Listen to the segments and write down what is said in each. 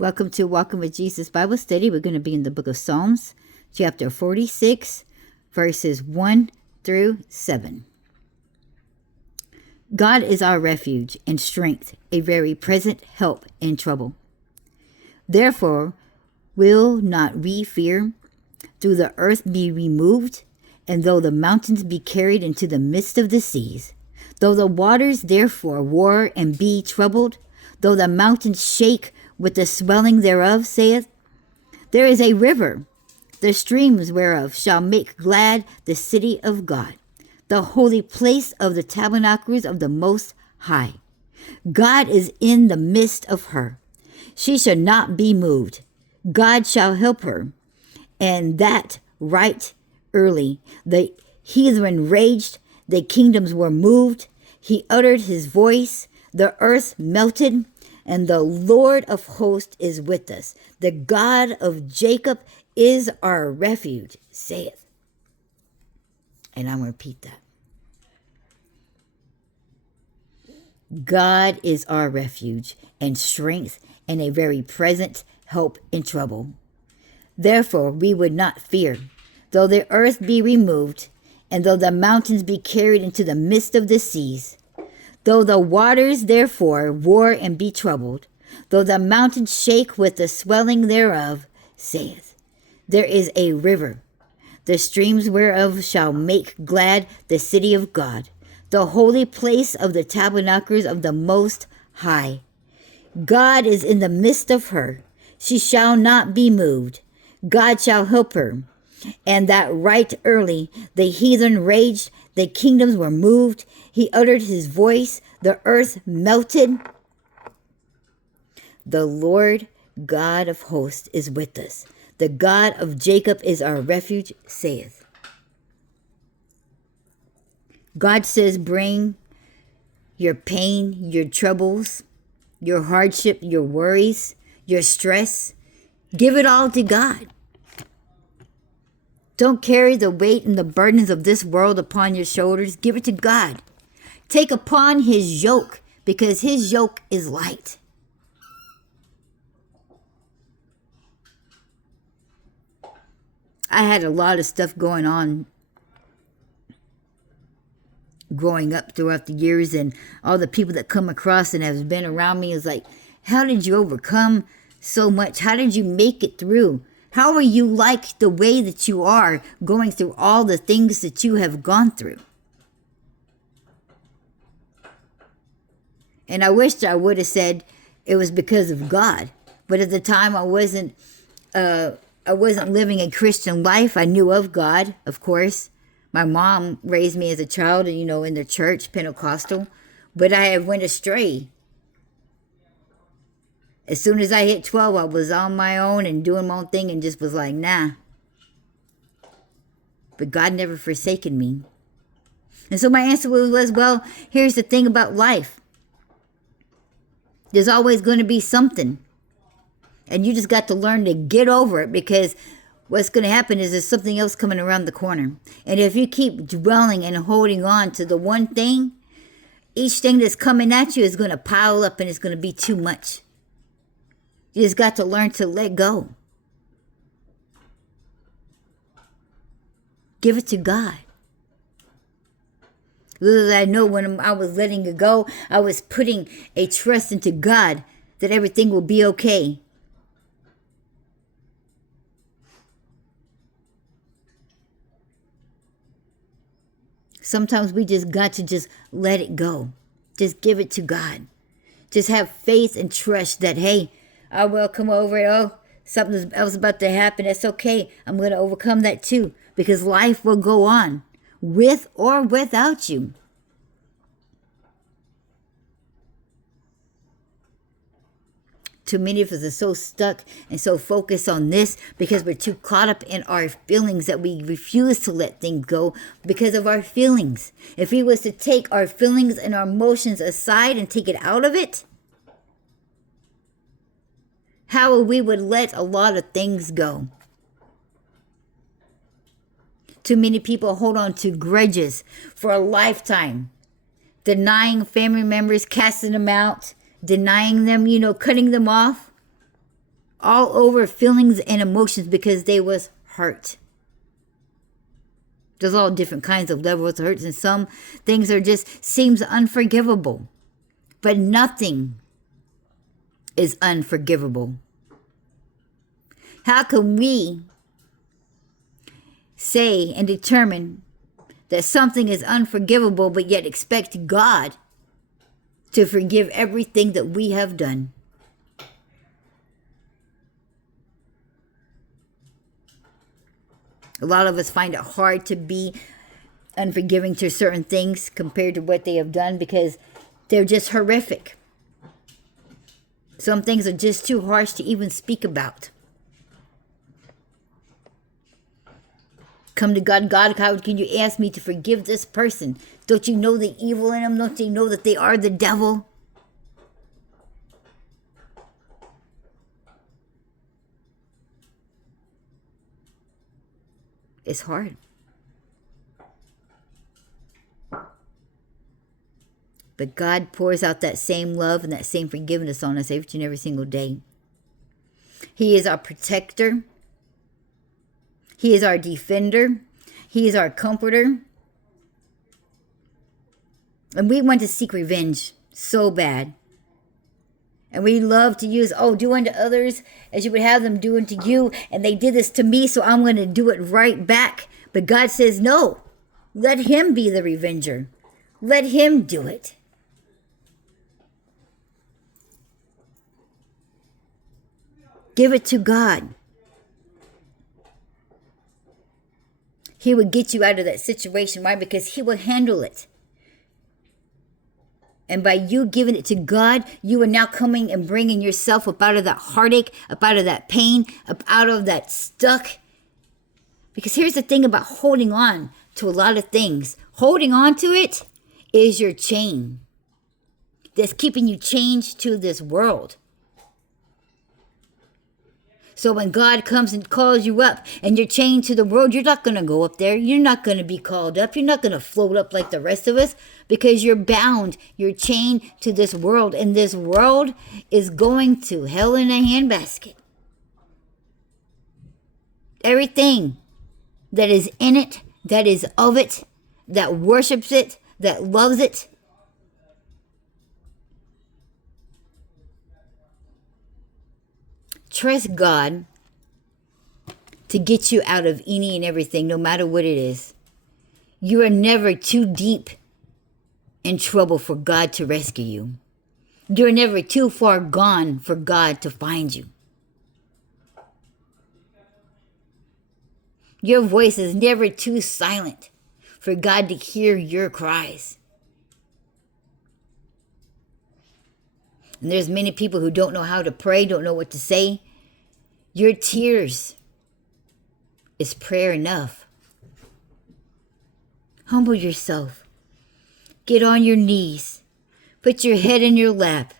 Welcome to Walking with Jesus Bible Study. We're going to be in the book of Psalms, chapter 46, verses 1 through 7. God is our refuge and strength, a very present help in trouble. Therefore, will not we fear, though the earth be removed, and though the mountains be carried into the midst of the seas, though the waters therefore roar and be troubled, though the mountains shake with the swelling thereof, saith, there is a river, the streams whereof shall make glad the city of God, the holy place of the tabernacles of the Most High. God is in the midst of her. She shall not be moved. God shall help her. And that right early. The heathen raged, the kingdoms were moved. He uttered his voice, the earth melted, and the Lord of hosts is with us. The God of Jacob is our refuge, saith. And I'm going to repeat that. God is our refuge and strength and a very present help in trouble. Therefore we would not fear, though the earth be removed, and though the mountains be carried into the midst of the seas, though the waters therefore roar and be troubled, though the mountains shake with the swelling thereof, saith, there is a river, the streams whereof shall make glad the city of God, the holy place of the tabernacles of the Most High. God is in the midst of her. She shall not be moved. God shall help her. And that right early the heathen raged, the kingdoms were moved. He uttered his voice, the earth melted. The Lord God of hosts is with us. The God of Jacob is our refuge, saith. God says, bring your pain, your troubles, your hardship, your worries, your stress. Give it all to God. Don't carry the weight and the burdens of this world upon your shoulders. Give it to God. Take upon his yoke, because his yoke is light. I had a lot of stuff going on growing up throughout the years, and all the people that come across and have been around me is like, how did you overcome so much? How did you make it through? How are you like the way that you are going through all the things that you have gone through? And I wished I would have said it was because of God. But at the time I wasn't living a Christian life. I knew of God, of course. My mom raised me as a child, in the church, Pentecostal. But I went astray. As soon as I hit 12, I was on my own and doing my own thing and just was like, nah. But God never forsaken me. And so my answer was, well, here's the thing about life. There's always going to be something. And you just got to learn to get over it, because what's going to happen is there's something else coming around the corner. And if you keep dwelling and holding on to the one thing, each thing that's coming at you is going to pile up and it's going to be too much. You just got to learn to let go. Give it to God. Little did I know, when I was letting it go, I was putting a trust into God that everything will be okay. Sometimes we just got to just let it go. Just give it to God. Just have faith and trust that, hey, I will come over it. Oh, something else about to happen. That's okay. I'm going to overcome that too, because life will go on with or without you. Too many of us are so stuck and so focused on this because we're too caught up in our feelings that we refuse to let things go because of our feelings. If we was to take our feelings and our emotions aside and take it out of it, how we would let a lot of things go. Too many people hold on to grudges for a lifetime, denying family members, casting them out, denying them, cutting them off. all over feelings and emotions because they was hurt. There's all different kinds of levels of hurts, and some things are just seems unforgivable. But nothing is unforgivable. How can we say and determine that something is unforgivable but yet expect God to forgive everything that we have done? A lot of us find it hard to be unforgiving to certain things compared to what they have done because they're just horrific. Some things are just too harsh to even speak about. Come to God. God, how can you ask me to forgive this person? Don't you know the evil in them? Don't you know that they are the devil? It's hard. But God pours out that same love and that same forgiveness on us each and every single day. He is our protector. He is our defender. He is our comforter. And we want to seek revenge so bad. And we love to use, do unto others as you would have them do unto you. And they did this to me, so I'm going to do it right back. But God says, no, let him be the revenger. Let him do it. Give it to God. He will get you out of that situation. Why? Because he will handle it. And by you giving it to God, you are now coming and bringing yourself up out of that heartache, up out of that pain, up out of that stuck. Because here's the thing about holding on to a lot of things. Holding on to it is your chain that's keeping you chained to this world. So when God comes and calls you up and you're chained to the world, you're not going to go up there. You're not going to be called up. You're not going to float up like the rest of us because you're bound. You're chained to this world. And this world is going to hell in a handbasket. Everything that is in it, that is of it, that worships it, that loves it, trust God to get you out of any and everything, no matter what it is. You are never too deep in trouble for God to rescue you. You're never too far gone for God to find you. Your voice is never too silent for God to hear your cries. And there's many people who don't know how to pray, don't know what to say. Your tears is prayer enough. Humble yourself. Get on your knees. Put your head in your lap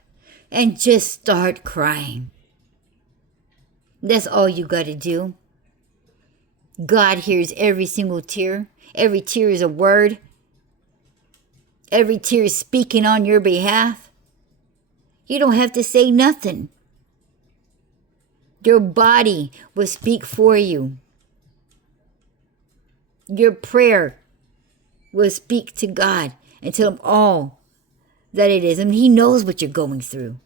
and just start crying. That's all you got to do. God hears every single tear. Every tear is a word. Every tear is speaking on your behalf. You don't have to say nothing. Your body will speak for you. Your prayer will speak to God and tell him all that it is. And he knows what you're going through.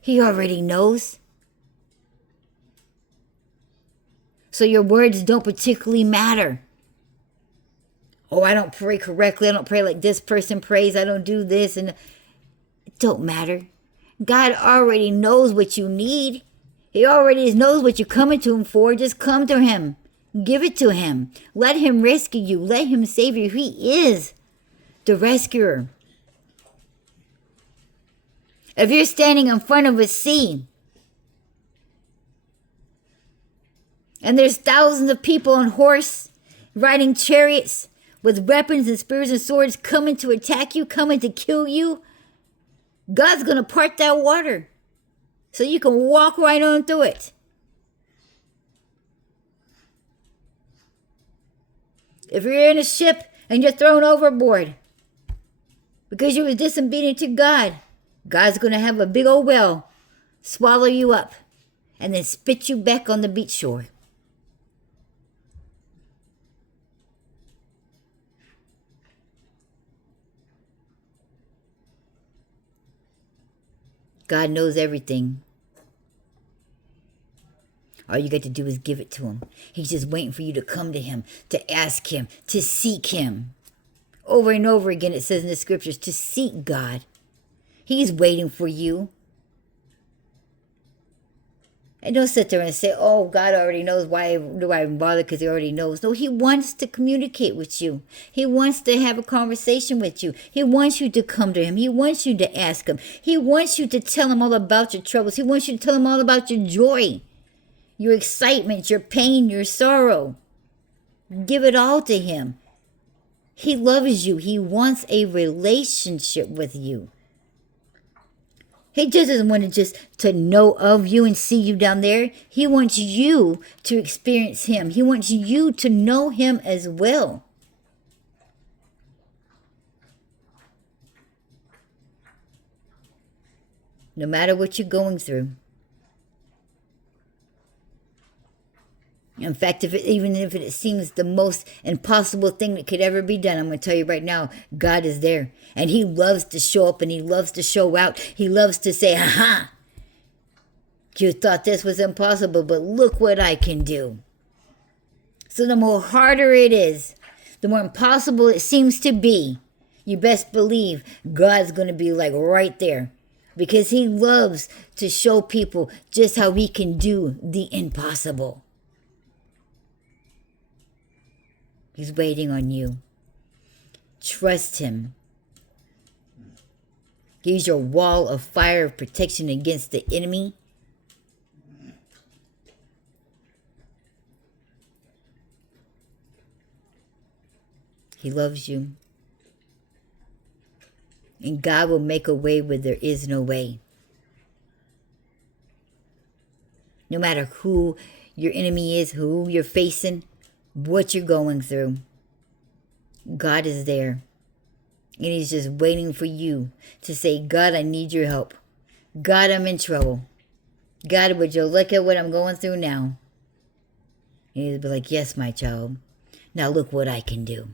He already knows. So your words don't particularly matter. I don't pray correctly. I don't pray like this person prays. I don't do this. And it don't matter. God already knows what you need. He already knows what you're coming to him for. Just come to him. Give it to him. Let him rescue you. Let him save you. He is the rescuer. If you're standing in front of a sea and there's thousands of people on horse riding chariots with weapons and spears and swords coming to attack you, coming to kill you, God's going to part that water so you can walk right on through it. If you're in a ship and you're thrown overboard because you were disobedient to God, God's going to have a big old whale swallow you up. and then spit you back on the beach shore. God knows everything. All you got to do is give it to him. He's just waiting for you to come to him, to ask him, to seek him. Over and over again it says in the scriptures to seek God. He's waiting for you. And don't sit there and say, oh, God already knows. Why do I even bother? Because he already knows. No, he wants to communicate with you. He wants to have a conversation with you. He wants you to come to him. He wants you to ask him. He wants you to tell him all about your troubles. He wants you to tell him all about your joy, your excitement, your pain, your sorrow. Give it all to him. He loves you. He wants a relationship with you. He just doesn't want to know of you and see you down there. He wants you to experience him. He wants you to know him as well. No matter what you're going through. In fact, even if it seems the most impossible thing that could ever be done, I'm going to tell you right now, God is there. And he loves to show up and he loves to show out. He loves to say, ha! You thought this was impossible, but look what I can do. So the more harder it is, the more impossible it seems to be, you best believe God's going to be like right there. Because he loves to show people just how he can do the impossible. He's waiting on you. Trust him. He's your wall of fire of protection against the enemy. He loves you. And God will make a way where there is no way. No matter who your enemy is, who you're facing, what you're going through, God is there. And he's just waiting for you to say, God, I need your help. God, I'm in trouble. God, would you look at what I'm going through now? And he'll be like, yes, my child. Now look what I can do.